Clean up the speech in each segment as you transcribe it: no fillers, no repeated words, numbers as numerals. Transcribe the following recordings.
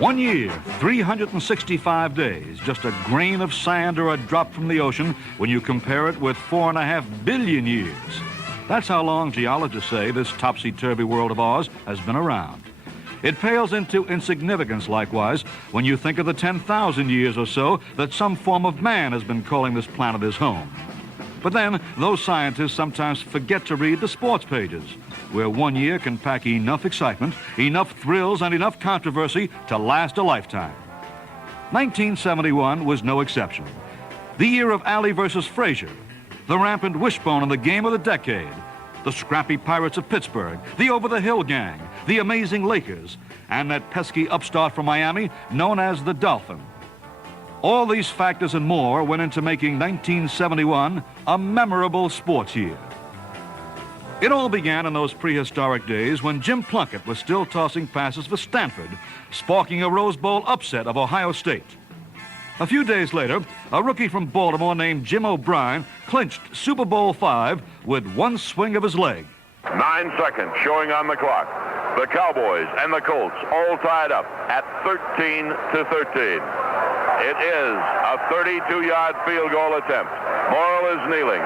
1 year, 365 days, just a grain of sand or a drop from the ocean when you compare it with 4.5 billion years. That's how long geologists say this topsy-turvy world of ours has been around. It pales into insignificance, likewise, when you think of the 10,000 years or so that some form of man has been calling this planet his home. But then, those scientists sometimes forget to read the sports pages, where 1 year can pack enough excitement, enough thrills, and enough controversy to last a lifetime. 1971 was no exception. The year of Alley versus Frazier, the rampant wishbone in the game of the decade, the scrappy Pirates of Pittsburgh, the over-the-hill gang, the amazing Lakers, and that pesky upstart from Miami known as the Dolphin. All these factors and more went into making 1971 a memorable sports year. It all began in those prehistoric days when Jim Plunkett was still tossing passes for Stanford, sparking a Rose Bowl upset of Ohio State. A few days later, a rookie from Baltimore named Jim O'Brien clinched Super Bowl V with one swing of his leg. 9 seconds showing on the clock. The Cowboys and the Colts all tied up at 13-13. It is a 32-yard field goal attempt. Morrill is kneeling.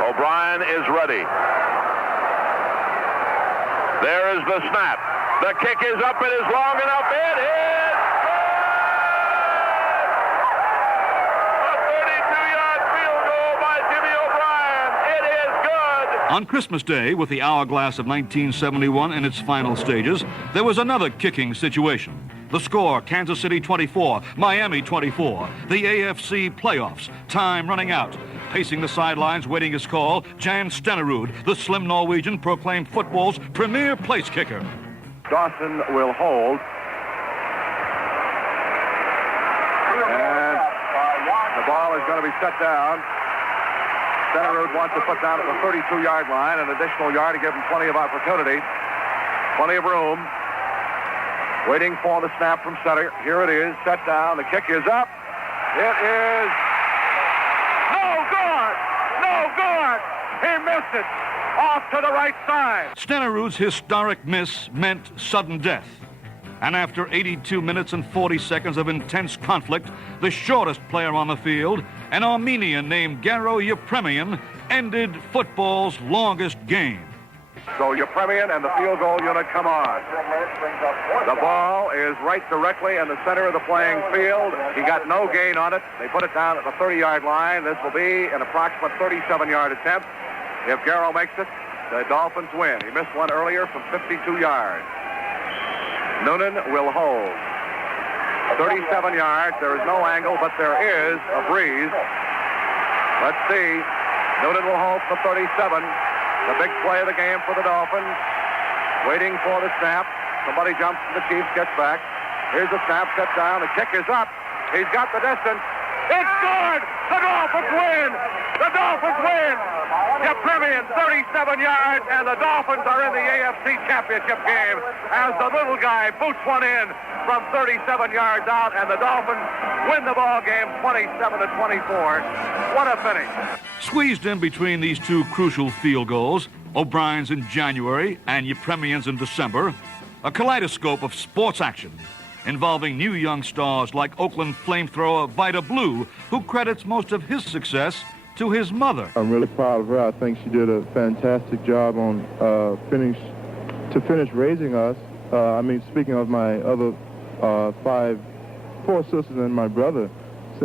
O'Brien is ready. There is the snap. The kick is up. It is long enough. It is a 32-yard field goal by Jimmy O'Brien. It is good. On Christmas Day, with the hourglass of 1971 in its final stages, there was another kicking situation. The score, Kansas City 24, Miami 24. The AFC playoffs, time running out. Pacing the sidelines, waiting his call, Jan Stenerud, the slim Norwegian, proclaimed football's premier place kicker. Dawson will hold. And the ball is going to be set down. Stenerud wants to put down at the 32-yard line, an additional yard to give him plenty of opportunity. Plenty of room. Waiting for the snap from center. Here it is, set down. The kick is up. It is no good. No good. He missed it. Off to the right side. Stenerud's historic miss meant sudden death. And after 82 minutes and 40 seconds of intense conflict, the shortest player on the field, an Armenian named Garo Yepremian, ended football's longest game. So Yepremian and the field goal unit come on. The ball is right directly in the center of the playing field. He got no gain on it. They put it down at the 30-yard line. This will be an approximate 37-yard attempt. If Garo makes it, the Dolphins win. He missed one earlier from 52 yards. Noonan will hold. 37 yards. There is no angle, but there is a breeze. Let's see. Noonan will hold for 37. The big play of the game for the Dolphins. Waiting for the snap. Somebody jumps to the Chiefs, gets back. Here's the snap, set down. The kick is up. He's got the distance. It's good! The Dolphins win! The Dolphins win! Yepremian, 37 yards, and the Dolphins are in the AFC Championship game as the little guy boots one in from 37 yards out, and the Dolphins win the ball game 27-24. What a finish. Squeezed in between these two crucial field goals, O'Brien's in January and Yepremian's in December, a kaleidoscope of sports action involving new young stars like Oakland flamethrower Vida Blue, who credits most of his success to his mother. I'm really proud of her. I think she did a fantastic job on finish raising us. Speaking of my other four sisters and my brother,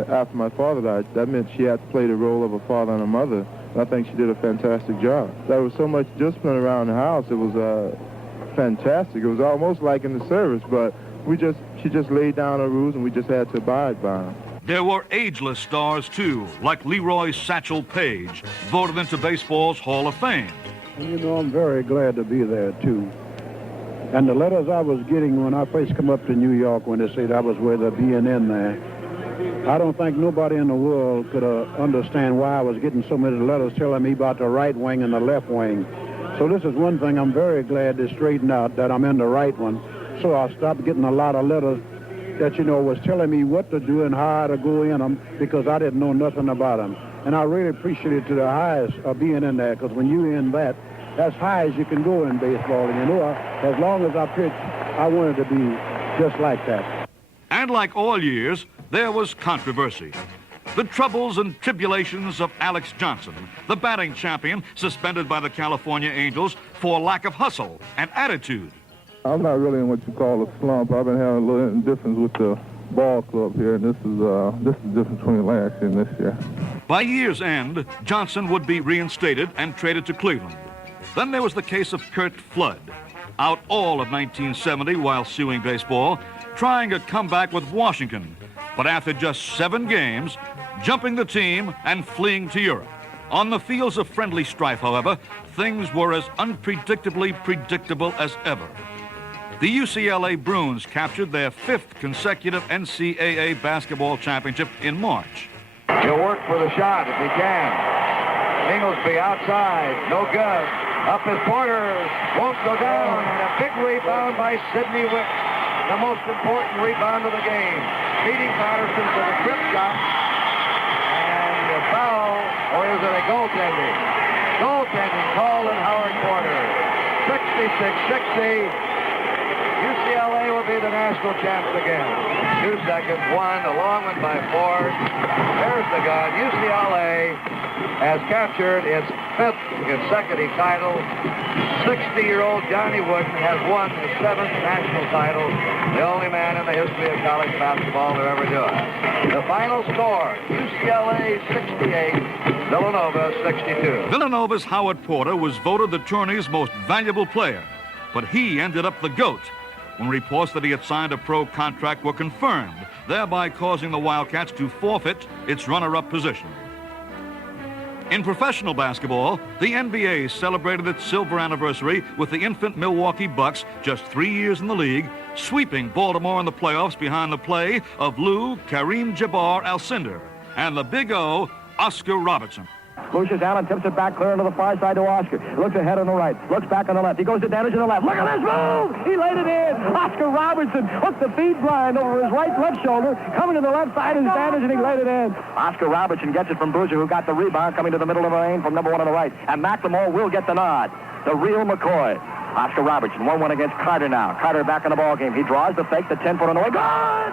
after my father died, that meant she had to play the role of a father and a mother. And I think she did a fantastic job. There was so much discipline around the house. It was fantastic. It was almost like in the service, but she just laid down her rules, and we just had to abide by them. There were ageless stars, too, like Leroy Satchel Paige, voted into baseball's Hall of Fame. And, I'm very glad to be there, too. And the letters I was getting when I first come up to New York, when they said I was with the BNN there, I don't think nobody in the world could understand why I was getting so many letters telling me about the right wing and the left wing. So this is one thing I'm very glad to straighten out, that I'm in the right one. So I stopped getting a lot of letters that, was telling me what to do and how to go in them, because I didn't know nothing about them. And I really appreciate it to the highest of being in there, because when you're in that, that's high as you can go in baseball. And as long as I pitched, I wanted to be just like that. And like all years, there was controversy. The troubles and tribulations of Alex Johnson, the batting champion suspended by the California Angels for lack of hustle and attitude. I'm not really in what you call a slump. I've been having a little indifference with the ball club here, and this is the difference between last year and this year. By year's end, Johnson would be reinstated and traded to Cleveland. Then there was the case of Curt Flood, out all of 1970 while suing baseball, trying a comeback with Washington, but after just 7 games, jumping the team and fleeing to Europe. On the fields of friendly strife, however, things were as unpredictably predictable as ever. The UCLA Bruins captured their 5th consecutive NCAA basketball championship in March. He'll work for the shot if he can. Inglesby outside, no good. Up is Porter, won't go down, and a big rebound by Sidney Wick. The most important rebound of the game. Beating Patterson to the trip shot. And a foul, or is it a goaltending? Goaltending called on Howard Porter. 66-60. UCLA will be the national champs again. 2 seconds, 1, a long one by Ford. There's the gun. UCLA has captured its 5th consecutive title. 60-year-old Johnny Wooden has won his 7th national title. The only man in the history of college basketball to ever do it. The final score, UCLA 68, Villanova 62. Villanova's Howard Porter was voted the tourney's most valuable player, but he ended up the GOAT when reports that he had signed a pro contract were confirmed, thereby causing the Wildcats to forfeit its runner-up position. In professional basketball, the NBA celebrated its silver anniversary with the infant Milwaukee Bucks, just 3 years in the league, sweeping Baltimore in the playoffs behind the play of Lou Kareem Jabbar-Alcindor and the Big O, Oscar Robertson. Pushes down and tips it back clear to the far side to Oscar. Looks ahead on the right. Looks back on the left. He goes to damage on the left. Look at this move! He laid it in. Oscar Robertson hooked the feed blind over his left shoulder. Coming to the left side is damage, and he laid it in. Oscar Robertson gets it from Boozer, who got the rebound, coming to the middle of the lane from number 1 on the right. And McLemore will get the nod. The real McCoy. Oscar Robertson, 1-1 against Carter now. Carter back in the ball game. He draws the fake, the 10-foot on the way. Good!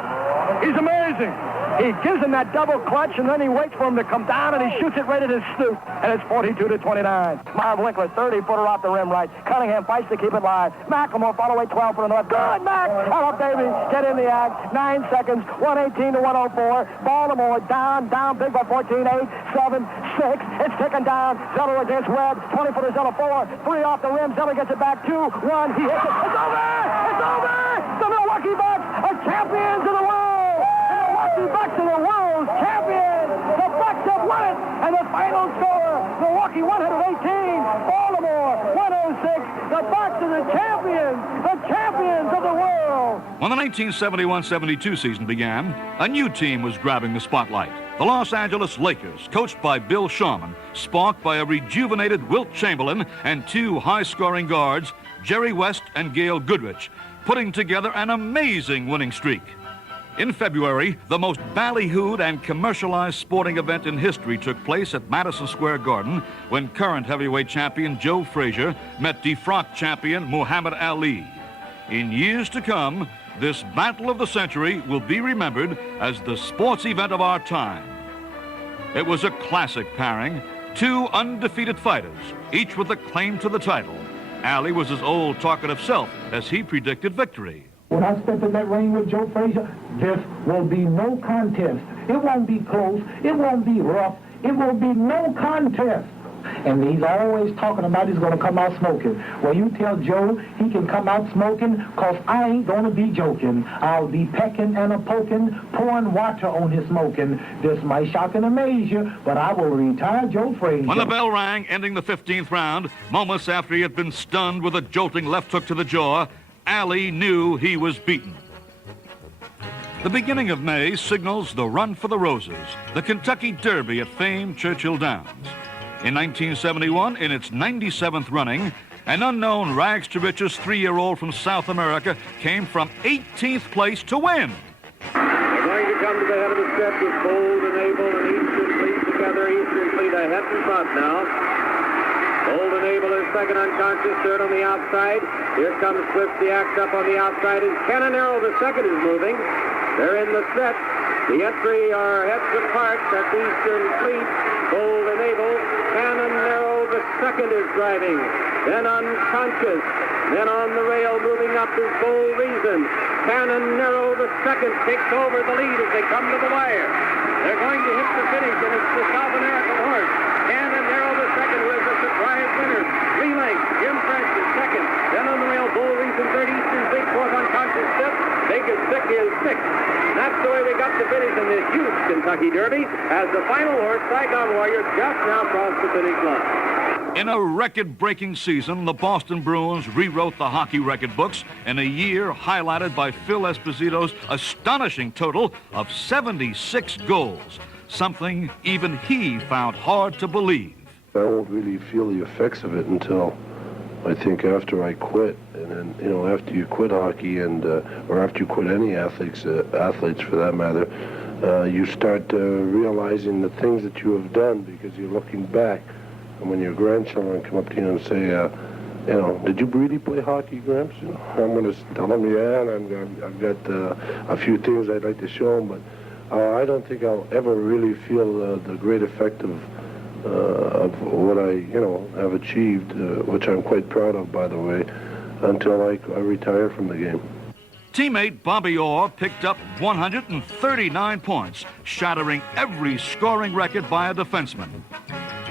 He's amazing. He gives him that double clutch, and then he waits for him to come down, and he shoots it right at his stoop. And it's 42-29. Marv Winkler, 30-footer off the rim right. Cunningham fights to keep it live. McLemore follow away 12 for the left. Good, Mac! Hello, baby. Get in the act. 9 seconds. 118 to 104. Baltimore down, big by 14. 8, 7, 6. It's ticking down. Zeller against Webb. 20-footer Zeller 4. 3 off the rim. Zeller gets it back. 2, 1. He hits it. It's over! It's over! The Milwaukee Bucks are champions of the world! The Bucks are the world champions. The Bucks have won it, and the final score: Milwaukee 118, Baltimore 106. The Bucks are the champions of the world. When the 1971-72 season began, a new team was grabbing the spotlight. The Los Angeles Lakers, coached by Bill Sharman, sparked by a rejuvenated Wilt Chamberlain and 2 high-scoring guards, Jerry West and Gail Goodrich, putting together an amazing winning streak. In February, the most ballyhooed and commercialized sporting event in history took place at Madison Square Garden when current heavyweight champion Joe Frazier met defrocked champion Muhammad Ali. In years to come, this battle of the century will be remembered as the sports event of our time. It was a classic pairing, 2 undefeated fighters, each with a claim to the title. Ali was his old talkative self as he predicted victory. When I step in that ring with Joe Frazier, there will be no contest. It won't be close. It won't be rough. It will be no contest. And he's always talking about he's going to come out smoking. Well, you tell Joe he can come out smoking because I ain't going to be joking. I'll be pecking and a-poking, pouring water on his smoking. This might shock and amaze you, but I will retire Joe Frazier. When the bell rang, ending the 15th round, moments after he had been stunned with a jolting left hook to the jaw, Ali knew he was beaten. The beginning of May signals the Run for the Roses, the Kentucky Derby at famed Churchill Downs. In 1971, in its 97th running, an unknown rags-to-riches 3-year-old from South America came from 18th place to win. They're going to come to the head of the stretch with Bold and Abel and Eastern Fleet together. Eastern Fleet ahead in front now. Bold and Abel is second unconscious, third on the outside. Here comes Swift, the axe up on the outside, and Cannonero the second is moving. They're in the set. The entry are heads apart. That's Eastern Fleet, Bold and Able. Cannon Narrow, the second, is driving. Then Unconscious. Then on the rail, moving up, is Bold Reason. Cannon Narrow, the second, takes over the lead as they come to the wire. They're going to hit the finish, and it's the South American horse. Cannon Narrow, the second, who is a surprise winner. 3 lengths. Jim French is second. Then on the rail, Bold Reason third, Eastern Fleet fourth, Unconscious fifth. Vegas Sick is sixth. That's the way we got the finish in this huge Kentucky Derby, as the final horse, Saigon Warrior, just now crossed the finish line. In a record-breaking season, the Boston Bruins rewrote the hockey record books in a year highlighted by Phil Esposito's astonishing total of 76 goals, something even he found hard to believe. I won't really feel the effects of it until I think after I quit, and then, you know, after you quit hockey and or after you quit any athletes for that matter, you start realizing the things that you have done because you're looking back. And when your grandchildren come up to you and say, you know, did you really play hockey, Gramps? You know, I'm going to tell them, yeah, and I've got a few things I'd like to show them, but I don't think I'll ever really feel the great effect of what I, you know, have achieved, which I'm quite proud of, by the way, until I retire from the game. Teammate Bobby Orr picked up 139 points, shattering every scoring record by a defenseman.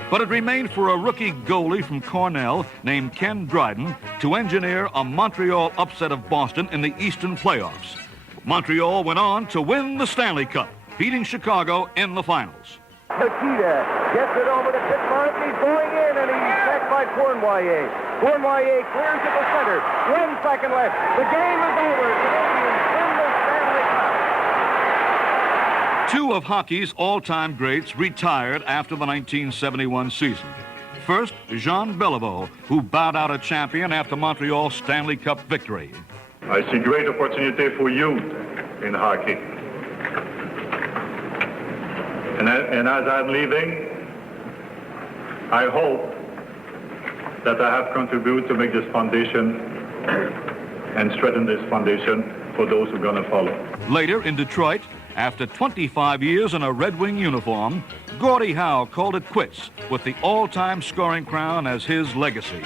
But it remained for a rookie goalie from Cornell named Ken Dryden to engineer a Montreal upset of Boston in the Eastern playoffs. Montreal went on to win the Stanley Cup, beating Chicago in the finals. Nikita gets it over to Pittsburgh. He's going in, and he's checked by Cournoyer. Cournoyer clears at the center. 1 second left. The game is over. Canadians win the Stanley Cup. Two of hockey's all-time greats retired after the 1971 season. First, Jean Beliveau, who bowed out a champion after Montreal's Stanley Cup victory. I see great opportunity for youth in hockey. And as I'm leaving, I hope that I have contributed to make this foundation and strengthen this foundation for those who are going to follow. Later in Detroit, after 25 years in a Red Wing uniform, Gordie Howe called it quits with the all-time scoring crown as his legacy.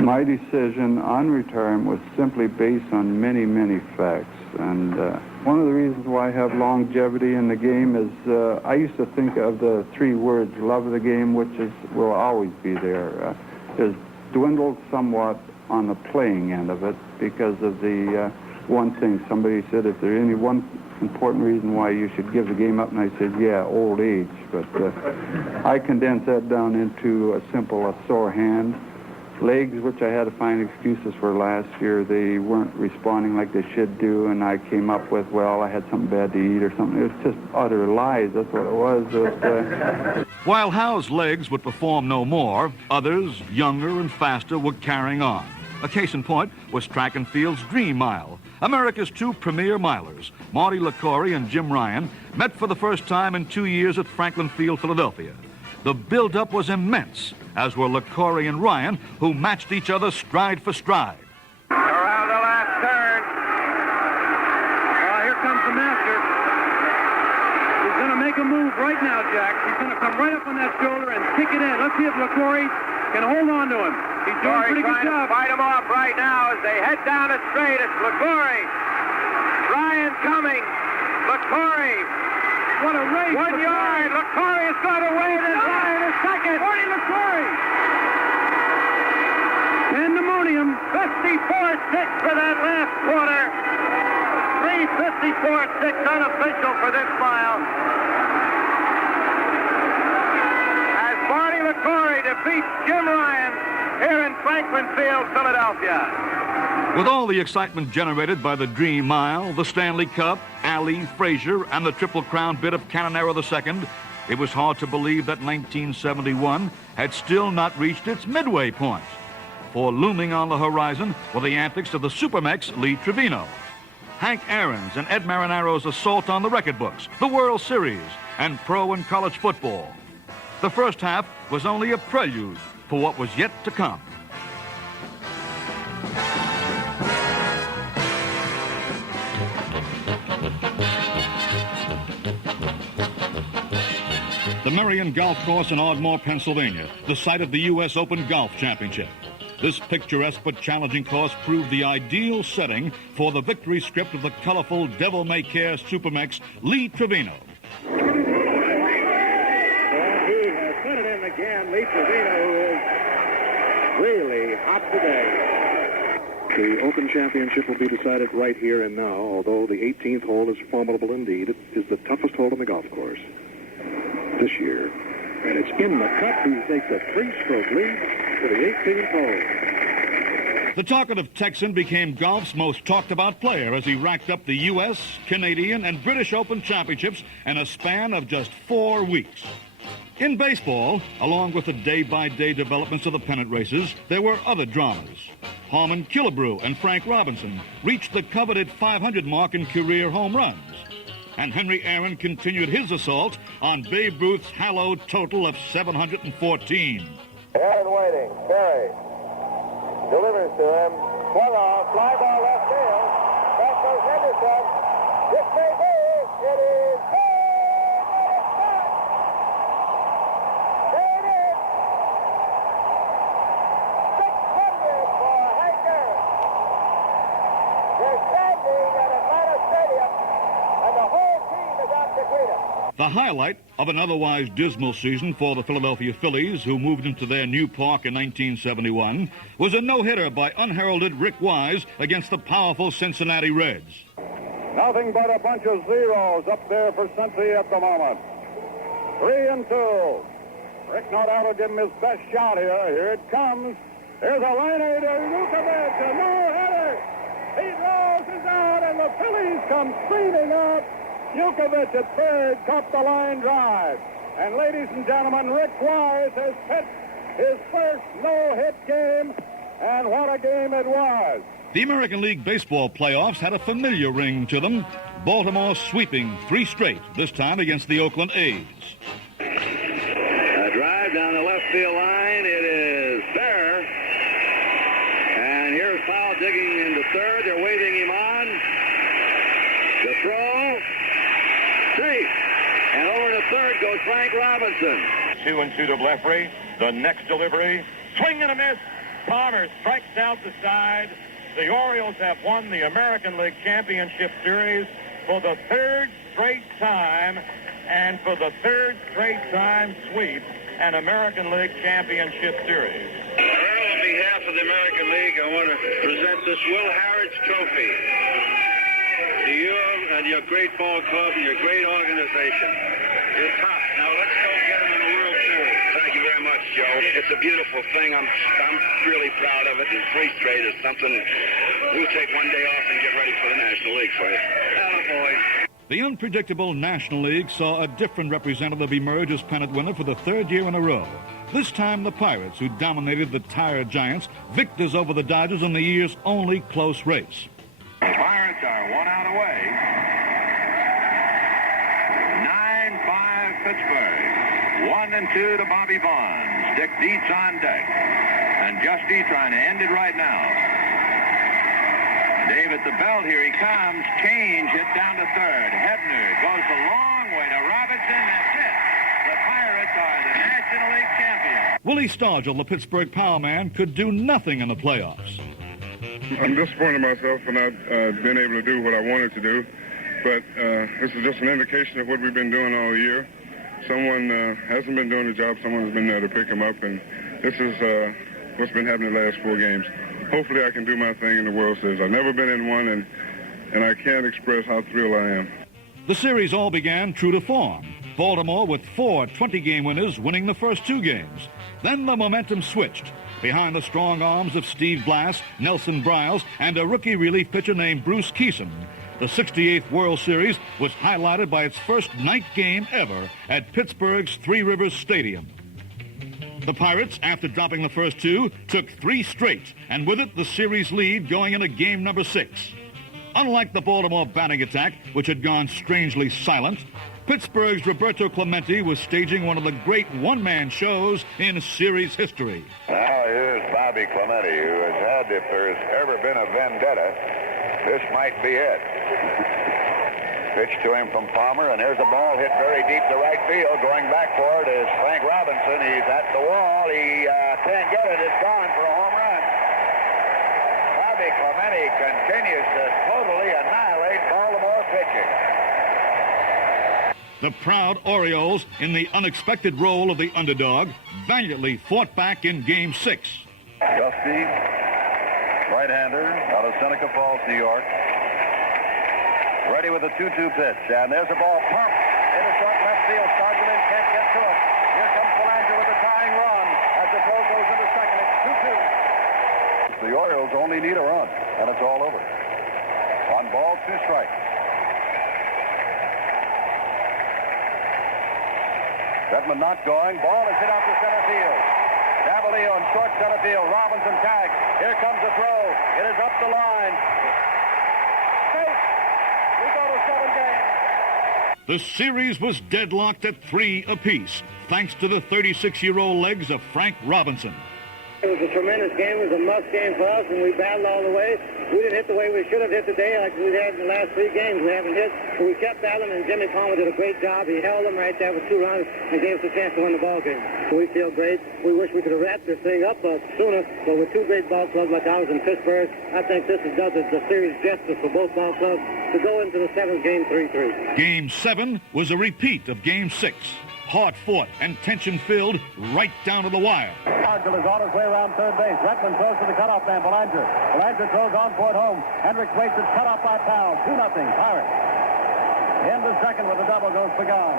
My decision on retirement was simply based on many, many facts. And one of the reasons why I have longevity in the game is I used to think of the 3 words, love of the game, which will always be there, is dwindled somewhat on the playing end of it because of the one thing. Somebody said, if there's any one important reason why you should give the game up, and I said, yeah, old age. But I condensed that down into a sore hand. Legs, which I had to find excuses for last year, they weren't responding like they should do, and I came up with, well, I had something bad to eat or something. It was just utter lies. That's what it was. While Howe's legs would perform no more, others, younger and faster, were carrying on. A case in point was track and field's Dream Mile. America's 2 premier milers, Marty LaCory and Jim Ryan, met for the first time in 2 years at Franklin Field, Philadelphia. The build-up was immense, as were LaCory and Ryan, who matched each other stride for stride. Around the last turn. Here comes the master. He's going to make a move right now, Jack. He's going to come right up on that shoulder and kick it in. Let's see if LaCory can hold on to him. He's doing a pretty good job. Fight him off right now as they head down it straight. It's LaCory. Ryan coming. LaCory. What a race. 1 yard. LaCory has got away. And Ryan is second. Marty LaCory. Pandemonium. 54-6 for that last quarter. 3:54.6 unofficial for this mile. As Marty LaCory defeats Jim Ryan here in Franklin Field, Philadelphia. With all the excitement generated by the Dream Mile, the Stanley Cup, Alley, Frazier, and the Triple Crown bid of Cannonero II, it was hard to believe that 1971 had still not reached its midway point. For looming on the horizon were the antics of the Supermex Lee Trevino, Hank Aaron's and Ed Marinaro's assault on the record books, the World Series, and pro and college football. The first half was only a prelude for what was yet to come. the Marion Golf Course in Ardmore, Pennsylvania, the site of the U.S. Open Golf Championship. This picturesque but challenging course proved the ideal setting for the victory script of the colorful devil-may-care Supermex Lee Trevino. And he has put it in again. Lee Trevino, who is really hot today. The Open Championship will be decided right here and now, although the 18th hole is formidable indeed. It is the toughest hole on the golf course this year. And it's in the cup. He takes a 3-stroke lead to the 18th hole. The talkative Texan became golf's most talked-about player as he racked up the U.S., Canadian, and British Open championships in a span of just 4 weeks. In baseball, along with the day-by-day developments of the pennant races, there were other dramas. Harmon Killebrew and Frank Robinson reached the coveted 500 mark in career home runs. And Henry Aaron continued his assault on Babe Ruth's hallowed total of 714. Aaron waiting. Perry delivers to him. Swung on. Fly ball left field. Back goes Henderson. This may be. It is. There it is. 600 for Hank Aaron. They're standing at Atlanta Stadium, and the whole team is out to greet him. The highlight of an otherwise dismal season for the Philadelphia Phillies, who moved into their new park in 1971, was a no-hitter by unheralded Rick Wise against the powerful Cincinnati Reds. Nothing but a bunch of zeros up there for Cincy at the moment. 3-2. Rick no doubt will give him his best shot here. Here it comes. There's a liner to Vukovic, a no-hitter. He draws it out, and the Phillies come streaming up. Vukovic at third caught the line drive. And ladies and gentlemen, Rick Wise has pitched his first no-hit game, and what a game it was. The American League Baseball playoffs had a familiar ring to them. Baltimore sweeping 3 straight, this time against the Oakland A's. A drive down the left field line. It is fair. And here's Powell digging into third. They're waving him on. The throw. Safe. And over to third goes Frank Robinson. 2-2 to Blefary. The next delivery. Swing and a miss. Palmer strikes out the side. The Orioles have won the American League Championship Series for the 3rd straight time, and for the 3rd straight time sweep an American League Championship Series. Earl, on behalf of the American League, I want to present this Will Harrods Trophy to you and your great ball club and your great organization. You're top. Now let's go get them in the World Series. Thank you very much, Joe. It's a beautiful thing. I'm really proud of it. And 3 straight is something. We'll take one day off and get ready for the National League for you. Attaboy. The unpredictable National League saw a different representative emerge as pennant winner for the 3rd year in a row. This time the Pirates, who dominated the tired Giants, victors over the Dodgers in the year's only close race. The Pirates are 1 out away. 9-5 Pittsburgh. 1-2 to Bobby Bonds. Dick Dietz on deck. And Justy trying to end it right now. Dave at the belt, here he comes. Change hit down to third. Hebner goes a long way to Robinson. That's it. The Pirates are the National League champions. Willie Stargell, the Pittsburgh power man, could do nothing in the playoffs. I'm disappointed in myself for not being able to do what I wanted to do. But this is just an indication of what we've been doing all year. Someone hasn't been doing the job. Someone has been there to pick him up. And this is what's been happening the last 4 games. Hopefully I can do my thing in the World Series. I've never been in one, and I can't express how thrilled I am. The series all began true to form. Baltimore with 4 20-game winners winning the first 2 games. Then the momentum switched. Behind the strong arms of Steve Blass, Nelson Briles, and a rookie relief pitcher named Bruce Keeson, the 68th World Series was highlighted by its first night game ever at Pittsburgh's Three Rivers Stadium. The Pirates, after dropping the first 2, took 3 straight, and with it the series lead going into game number 6. Unlike the Baltimore batting attack, which had gone strangely silent, Pittsburgh's Roberto Clemente was staging one of the great one-man shows in series history. Now here's Bobby Clemente, who has had, if there's ever been a vendetta, this might be it. Pitch to him from Palmer, and there's a ball hit very deep to right field. Going back for it is Frank Robinson. He's at the wall. He can't get it. It's gone for a home run. Bobby Clemente continues to totally annihilate Baltimore pitching. The proud Orioles, in the unexpected role of the underdog, valiantly fought back in Game 6. Dusty, right-hander, out of Seneca Falls, New York. Ready with a 2-2 pitch, and there's a ball pumped into short left field. Sargent can't get to it. Here comes Belanger with the tying run. As the throw goes into second, it's 2-2. The Orioles only need a run, and it's all over. On ball, 2 strikes. Redmond not going. Ball is hit out to center field. Davalillo in short center field. Robinson tags. Here comes the throw. It is up the line. The series was deadlocked at 3 apiece, thanks to the 36-year-old legs of Frank Robinson. It was a tremendous game. It was a must game for us, and we battled all the way. We didn't hit the way we should have hit today like we had in the last 3 games. We haven't hit, but we kept battling, and Jimmy Palmer did a great job. He held them right there with 2 runs and gave us a chance to win the ball game. We feel great. We wish we could have wrapped this thing up sooner, but with 2 great ball clubs like ours in Pittsburgh, I think this does the series justice for both ball clubs to go into the 7th game 3-3. Game 7 was a repeat of Game 6. Hard-fought and tension-filled right down to the wire. Argyle is on his way around third base. Redmond throws to the cutoff man, Belanger. Belanger throws on for it home. Hendricks waits. It's cut off by Powell. 2-0, Pirates. In the second with a double goes Pagan.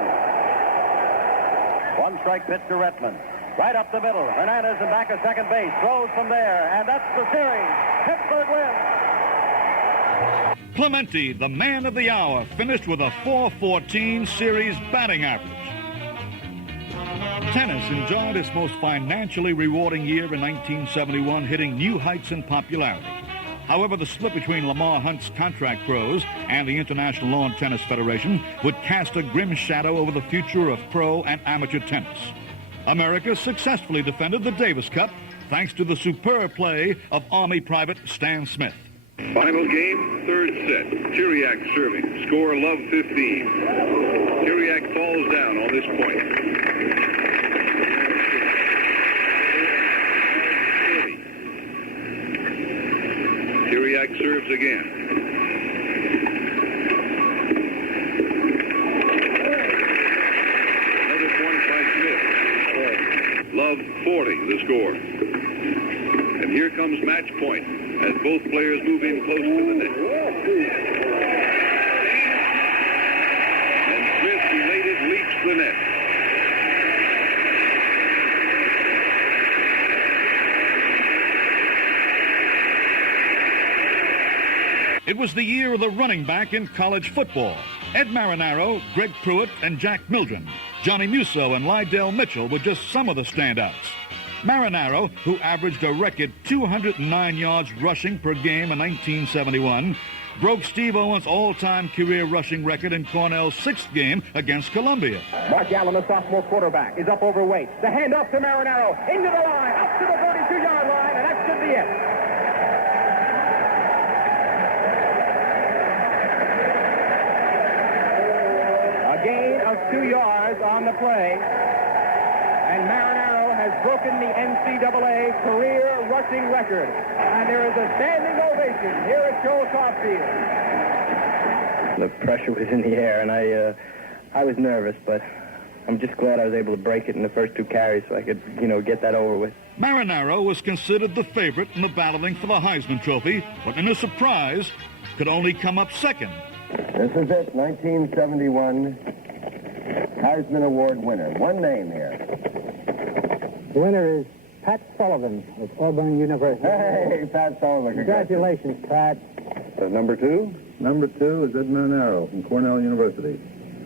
1 strike pitch to Redmond. Right up the middle. Hernandez and back at second base. Throws from there, and that's the series. Pittsburgh wins. Clemente, the man of the hour, finished with a .414 series batting average. Tennis enjoyed its most financially rewarding year in 1971, hitting new heights in popularity. However, the split between Lamar Hunt's contract pros and the International Lawn Tennis Federation would cast a grim shadow over the future of pro and amateur tennis. America successfully defended the Davis Cup thanks to the superb play of Army Private Stan Smith. Final game, 3rd set. Chiriak serving. Score Love 15. Chiriak falls down on this point. Chiriak serves again. Another point by Smith. Love 40, the score. And here comes match point as both players move in close to the net. And Smith, elated, leaps the net. It was the year of the running back in college football. Ed Marinaro, Greg Pruitt, and Jack Mildren. Johnny Musso and Lydell Mitchell were just some of the standouts. Marinaro, who averaged a record 209 yards rushing per game in 1971, broke Steve Owens' all-time career rushing record in Cornell's 6th game against Columbia. Mark Allen, the sophomore quarterback, is up overweight. The hand up to Marinaro, into the line, up to the 32-yard line, and that should be it. A gain of 2 yards on the play, and Marinaro has broken the NCAA career rushing record. And there is a standing ovation here at Sholkoff Field. The pressure was in the air, and I was nervous, but I'm just glad I was able to break it in the first 2 carries so I could, get that over with. Marinaro was considered the favorite in the battling for the Heisman Trophy, but in a surprise, could only come up second. This is it, 1971 Heisman Award winner. One name here. The winner is Pat Sullivan of Auburn University. Hey, Pat Sullivan. Congratulations, Pat. Number 2? Number 2 is Ed Marinaro from Cornell University.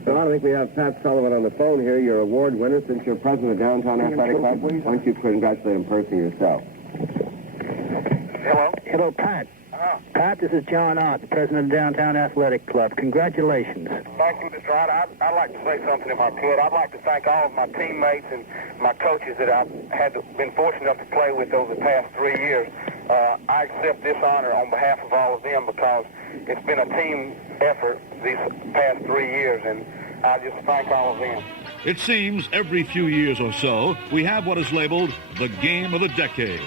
So I think we have Pat Sullivan on the phone here, your award winner, since you're president of Downtown Athletic Club. Why don't you congratulate him personally yourself? Hello. Hello, Pat. Pat, this is John Ott, president of Downtown Athletic Club. Congratulations. Thank you, Mr. Wright. I'd like to say something if I could. I'd like to thank all of my teammates and my coaches that I've been fortunate enough to play with over the past 3 years. I accept this honor on behalf of all of them because it's been a team effort these past 3 years, and I just thank all of them. It seems every few years or so, we have what is labeled the game of the decade.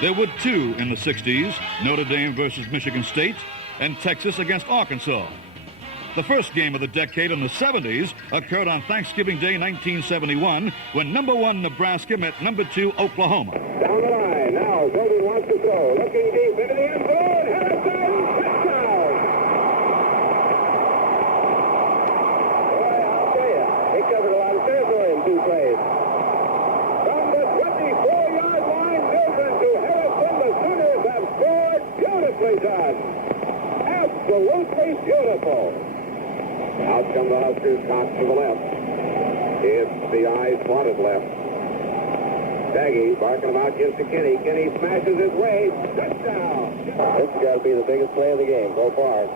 There were two in the 60s, Notre Dame versus Michigan State, and Texas against Arkansas. The first game of the decade in the 70s occurred on Thanksgiving Day 1971 when number 1 Nebraska met number 2 Oklahoma. Down the line, now Golden wants to throw, looking deep into the end zone, Harrison, touchdown! Boy, I'll tell you, he covered a lot of territory in 2 plays. From the 24-yard line, Milton to Harrison, the Sooners have scored. Beautifully done. Absolutely beautiful. Out come the Huskers, Cox to the left. It's the eyes wanted left. Daggy barking him out, gives to Kenny. Kenny smashes his way. Touchdown! This has got to be the biggest play of the game so far.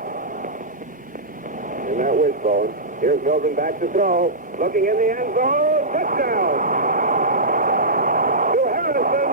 In that wishbone. Here's Milton back to throw. Looking in the end zone. Touchdown! To Harrison.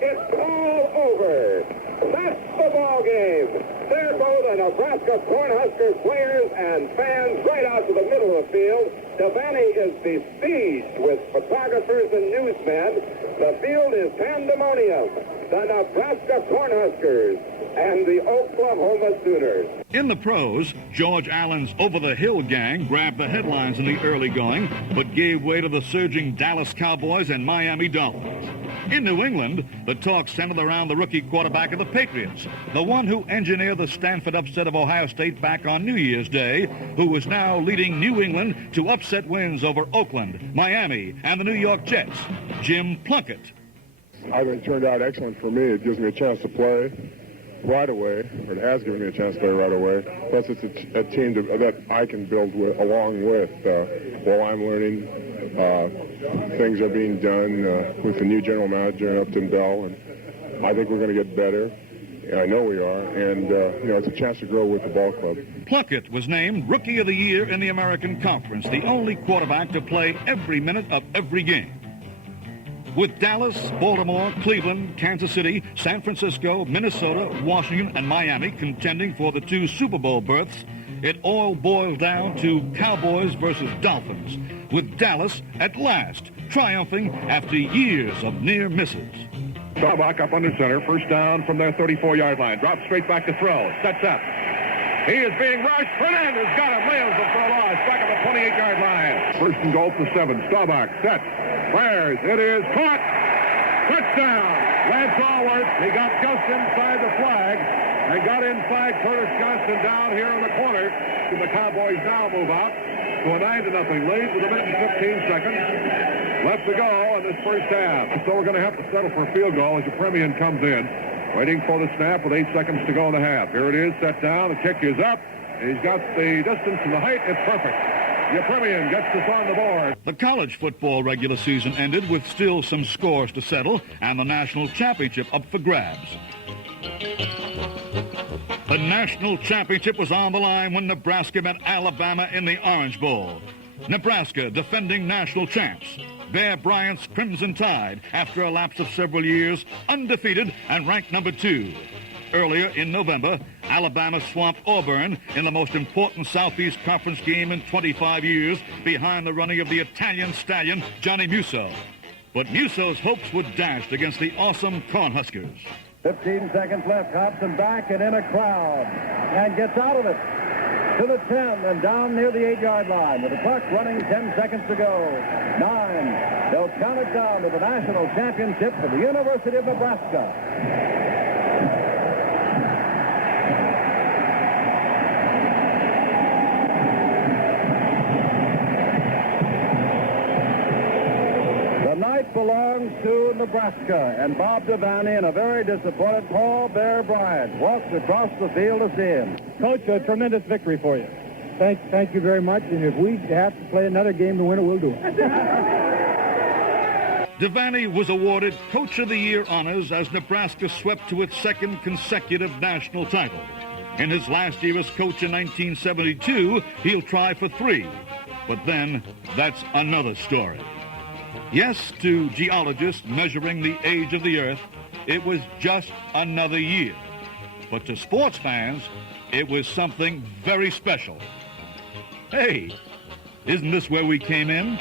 It's all over. That's the ball game. There go the Nebraska Cornhuskers players and fans right out to the middle of the field. Devaney is besieged with photographers and newsmen. The field is pandemonium. The Nebraska Cornhuskers and the Oklahoma Sooners. In the pros, George Allen's over-the-hill gang grabbed the headlines in the early going, but gave way to the surging Dallas Cowboys and Miami Dolphins. In New England, the talk centered around the rookie quarterback of the Patriots, the one who engineered the Stanford upset of Ohio State back on New Year's Day, who is now leading New England to upset wins over Oakland, Miami, and the New York Jets, Jim Plunkett. I think it turned out excellent for me. It gives me a chance to play right away, or it has given me a chance to play right away. Plus, it's a team that I can build along with while I'm learning. Things are being done with the new general manager, Upton Bell, and I think we're going to get better. I know we are, and it's a chance to grow with the ball club. Plunkett was named Rookie of the Year in the American Conference, the only quarterback to play every minute of every game. With Dallas, Baltimore, Cleveland, Kansas City, San Francisco, Minnesota, Washington, and Miami contending for the 2 Super Bowl berths, it all boils down to Cowboys versus Dolphins, with Dallas at last triumphing after years of near misses. Staubach up under center, first down from their 34-yard line. Drops straight back to throw. Sets up. He is being rushed. Fernandez got him. Nails it for a loss. Back at the 28-yard line. First and goal for 7. Staubach set. Fires. It is caught. Touchdown. Lance Allworth. He got just inside the flag and got inside Curtis Johnston down here in the corner. And the Cowboys now move out to a 9-0 lead with a minute and 15 seconds left to go in this first half. So we're going to have to settle for a field goal as the Premian comes in. Waiting for the snap with 8 seconds to go in the half. Here it is, set down. The kick is up. He's got the distance and the height. It's perfect. The Premian gets this on the board. The college football regular season ended with still some scores to settle and the national championship up for grabs. The national championship was on the line when Nebraska met Alabama in the Orange Bowl. Nebraska, defending national champs. Bear Bryant's Crimson Tide, after a lapse of several years, undefeated and ranked number 2. Earlier in November, Alabama swamped Auburn in the most important Southeast Conference game in 25 years behind the running of the Italian stallion, Johnny Musso. But Musso's hopes were dashed against the awesome Cornhuskers. 15 seconds left. Hobson back and in a crowd. And gets out of it to the 10 and down near the 8-yard line. With the clock running, 10 seconds to go. 9. They'll count it down to the national championship for the University of Nebraska. The night belongs to Nebraska, and Bob Devaney and a very disappointed Paul Bear Bryant walks across the field to see him. Coach, a tremendous victory for you. Thank you very much, and if we have to play another game to win it, we'll do it. Devaney was awarded Coach of the Year honors as Nebraska swept to its second consecutive national title. In his last year as coach in 1972, he'll try for 3. But then, that's another story. Yes, to geologists measuring the age of the Earth, it was just another year. But to sports fans, it was something very special. Hey, isn't this where we came in?